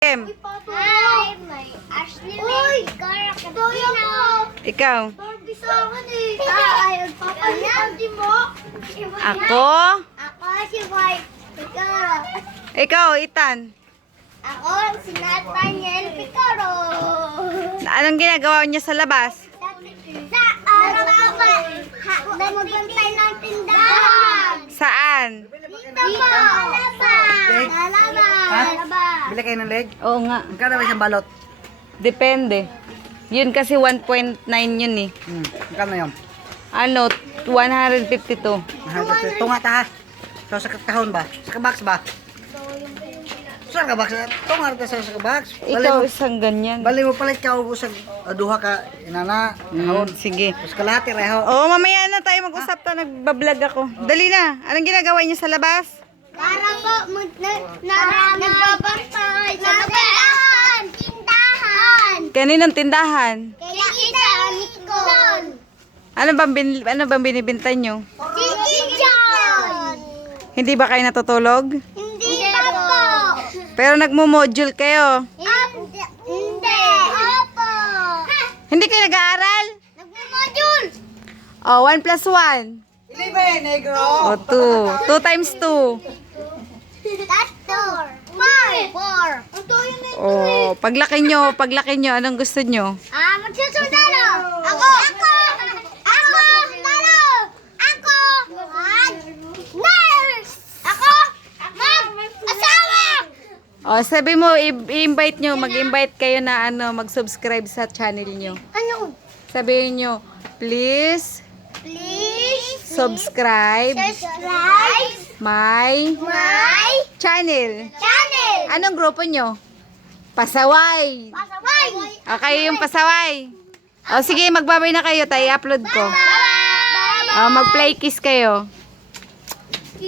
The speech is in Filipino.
Em, Hi, may Ashley. Uy, ikaw. Barbie sa akin eh. Ayaw papalandi mo. Ako? Ako si White. Ikaw. Ikaw, Ethan. Ako si Nathaniel Picaro. Anong ginagawa niya sa labas? Sa araw pa. Nagbantay ng tindahan. Saan? Dito po. Alaba. Bili kayo ng leg? Oo nga. Magkano ba isang balot? Depende. Yun kasi 1.9 yun eh. Magkano yun? Ano, 152. Tunga ta ha? So sa kahon ba? Sa kabox ba? Sa kabox? Tunga rin sa kabox. Ikaw isang ganyan. Bali mo palit ka ubo sa duha ka inana. Kahon. Sige. Tapos kalahati reho. Oo, mamaya na tayo mag-usap to. Nagbablog ako. Dali na. Anong ginagawa niya sa labas? Para po nagbabantay sa tindahan. Tindahan. Kaninong tindahan? Kaya isa, Nikon. Ano bang binibinta nyo? Chicken John. Hindi ba kayo natutulog? Hindi pa po. Pero nagmo-module kayo. Hindi. Opo. Hindi kayo nag-aaral? Nagmamodule. Oh, 1 plus 1. 11, negro! Oh, 2. 2 times 2. Tatlo. Four. Ito yun na ito eh. Oh, paglaki nyo, anong gusto nyo? Magsusundalo. Ako. Talo. Ako. Nurse. Ako. Asawa. Oh, sabi mo, i-invite nyo, mag-invite kayo na mag-subscribe sa channel nyo. Ano? Sabihin nyo, please Please. subscribe Subscribe. my My channel. channel. Anong grupo nyo? Pasaway. Pasaway. Okay, yung pasaway. O sige, magbabay na kayo, tayo upload ko. Bye. Mag-play kiss kayo.